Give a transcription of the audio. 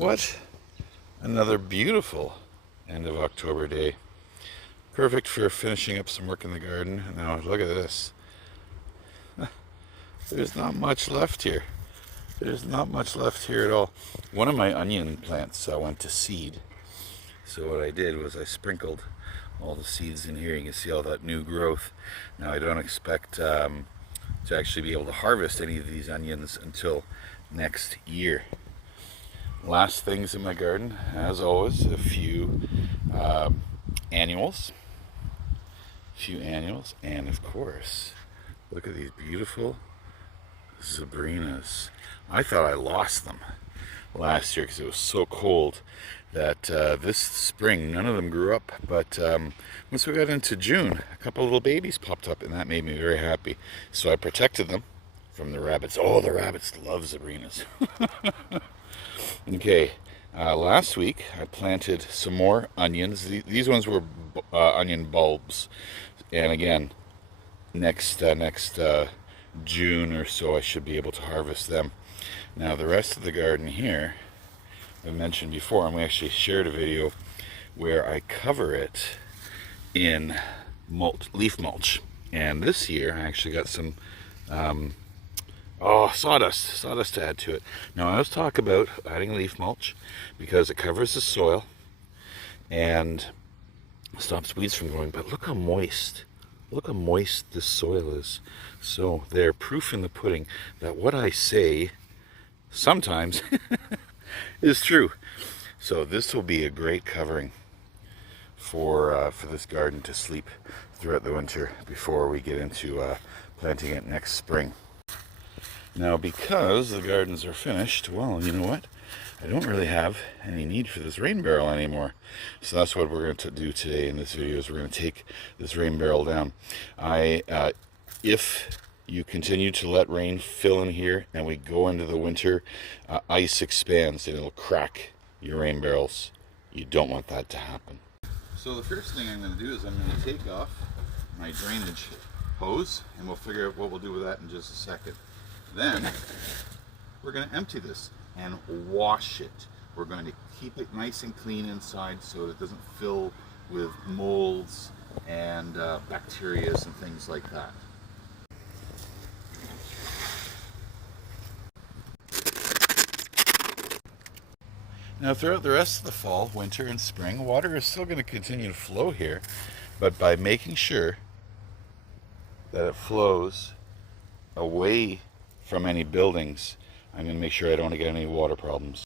What another beautiful end of October day. Perfect for finishing up some work in the garden. Now look at this. There's not much left here. There's not much left here at all. One of my onion plants went to seed. So what I did was I sprinkled all the seeds in here. You can see all that new growth. Now I don't expect to actually be able to harvest any of these onions until next year. Last things in my garden, as always, a few annuals. And of course, look at these beautiful Zabrinas. I thought I lost them last year because it was so cold that this spring none of them grew up, but once we got into June, a couple little babies popped up, and that made me very happy. So I protected them from the rabbits. Oh, the rabbits love Zabrinas. Okay, last week I planted some more onions. These ones were onion bulbs, and again, next June or so I should be able to harvest them. Now the rest of the garden here, I mentioned before, and we actually shared a video where I cover it in leaf mulch. And this year I actually got some sawdust to add to it. Now I always talk about adding leaf mulch because it covers the soil and stops weeds from growing, but look how moist this soil is. So they're proof in the pudding that what I say sometimes is true. So this will be a great covering for this garden to sleep throughout the winter before we get into planting it next spring. Now, because the gardens are finished, well, you know what? I don't really have any need for this rain barrel anymore. So that's what we're going to do today in this video, is we're going to take this rain barrel down. If you continue to let rain fill in here and we go into the winter, ice expands and it'll crack your rain barrels. You don't want that to happen. So the first thing I'm going to do is I'm going to take off my drainage hose, and we'll figure out what we'll do with that in just a second. Then we're going to empty this and wash it. We're going to keep it nice and clean inside so it doesn't fill with molds and bacteria and things like that. Now throughout the rest of the fall, winter, and spring, water is still going to continue to flow here, but by making sure that it flows away from any buildings, I'm going to make sure I don't get any water problems.